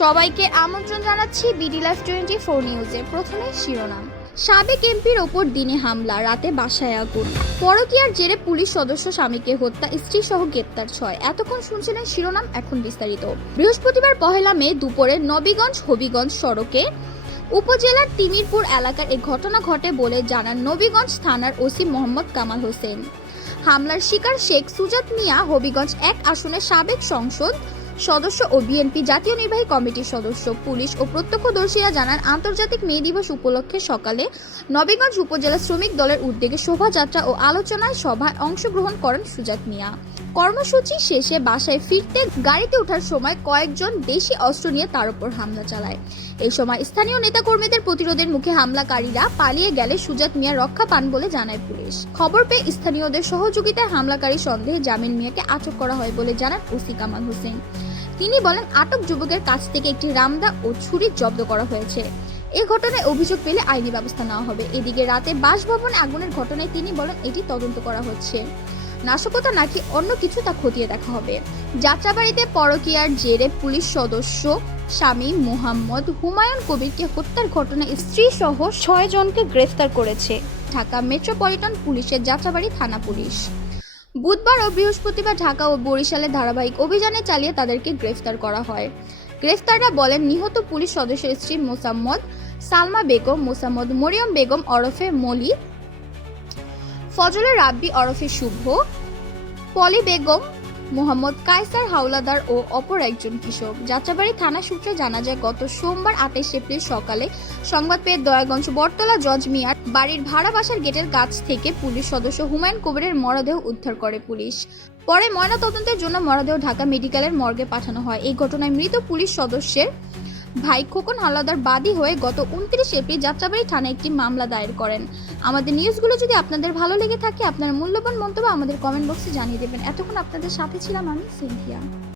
সবাইকে আমন্ত্রণ জানাচ্ছি বিডি লাইফ টোয়েন্টি ফোর নিউজে প্রথমে শিরোনাম। সাবেক এমপির ওপর দিনে হামলা, রাতে বাসায় আগুন। পরকীয়ার জেরে পুলিশ সদস্য স্বামীকে হত্যা স্ত্রী সহ গ্রেপ্তার ছয়। এতক্ষণ শুনছিলেন শিরোনাম, এখন বিস্তারিত। বৃহস্পতিবার পহেলা মে দুপুরে নবীগঞ্জ হবিগঞ্জ সড়কে উপজেলার তিমিরপুর এলাকার এই ঘটনা ঘটে বলে জানান নবীগঞ্জ থানার ওসি মোহাম্মদ কামাল হোসেন। হামলার শিকার শেখ সুজাত মিয়া হবিগঞ্জ এক আসনের সাবেক সংসদ সদস্য ও বিএনপি জাতীয় নির্বাহী কমিটির সদস্য, পুলিশ ও প্রত্যক্ষদর্শীরা জানান, আন্তর্জাতিক মে দিবস উপলক্ষে সকালে নবীগঞ্জ উপজেলা শ্রমিক দলের উদ্যোগে শোভাযাত্রা ও আলোচনায় সভায় অংশগ্রহণ করেন সুজাত মিয়া। কর্মসূচি শেষে বাসায় ফিরতে গাড়িতে ওঠার সময় কয়েকজন দেশি অস্ত্র নিয়ে তার উপর হামলা চালায়। এই সময় স্থানীয় নেতাকর্মীদের প্রতিরোধের মুখে হামলাকারীরা পালিয়ে গেলে সুজাত মিয়া রক্ষা পান বলে জানায় পুলিশ। খবর পেয়ে স্থানীয়দের সহযোগিতায় হামলাকারী সন্দেহে জামিন মিয়াকে আটক করা হয় বলে জানান ওসি কামাল হোসেন। তিনি বলেন, আটক যুবকের কাছ থেকে একটি রামদা ও ছুরি জব্দ করা হয়েছে। এ ঘটনায় অভিযোগ পেলে আইনি ব্যবস্থা নেওয়া হবে। এদিকে রাতে বাসভবনে আগুনের ঘটনায় তিনি বলেন, এটি তদন্ত করা হচ্ছে। নাশকতা নাকি অন্য কিছু তা খতিয়ে দেখা হবে। যাত্রাবাড়িতে পরকীয়ার জেরে পুলিশ সদস্য স্বামী মোহাম্মদ হুমায়ুন কবিরকে হত্যার ঘটনায় স্ত্রী সহ ছয় জনকে গ্রেফতার করেছে। ঢাকা মেট্রোপলিটন পুলিশের যাত্রাবাড়ি থানা পুলিশ। বুধবার ও বৃহস্পতিবার ঢাকা ও বরিশালে ধারাবাহিক অভিযানে চালিয়ে তাদেরকে গ্রেফতার করা হয়। গ্রেফতাররা বলেন, নিহত পুলিশ সদস্যের স্ত্রী মোসাম্মদ সালমা বেগম, মোসাম্মদ মরিয়ম বেগম, ওরফে মলি, ফজলে রাব্বি, ওরফে শুভ, পলি বেগম মোহাম্মদ কায়সার হাওলাদার ও অপর একজন কৃষক। যাত্রাবাড়ি থানা সূত্রে জানা যায়, গত সোমবার আঠাইশ এপ্রিল সকালে সংবাদ পেয়ে দয়াগঞ্জ বটতলা জজ মিয়ার বাড়ির ভাড়া বাসার গেটের কাছ থেকে পুলিশ সদস্য হুমায়ুন কবিরের মরদেহ উদ্ধার করে পুলিশ। পরে ময়নাতদন্তের জন্য মরদেহ ঢাকা মেডিকেলের মর্গে পাঠানো হয়। এই ঘটনায় মৃত পুলিশ সদস্যের ভাই খোকন হাওলাদার বাদী হয়ে গত উনত্রিশ এপ্রিল যাত্রাবাড়ি থানায় একটি মামলা দায়ের করেন। আমাদের নিউজগুলো যদি আপনাদের ভালো লেগে থাকে, আপনার মূল্যবান মন্তব্য আমাদের কমেন্ট বক্সে জানিয়ে দেবেন। এতক্ষণ আপনাদের সাথে ছিলাম আমি, সিনথিয়া।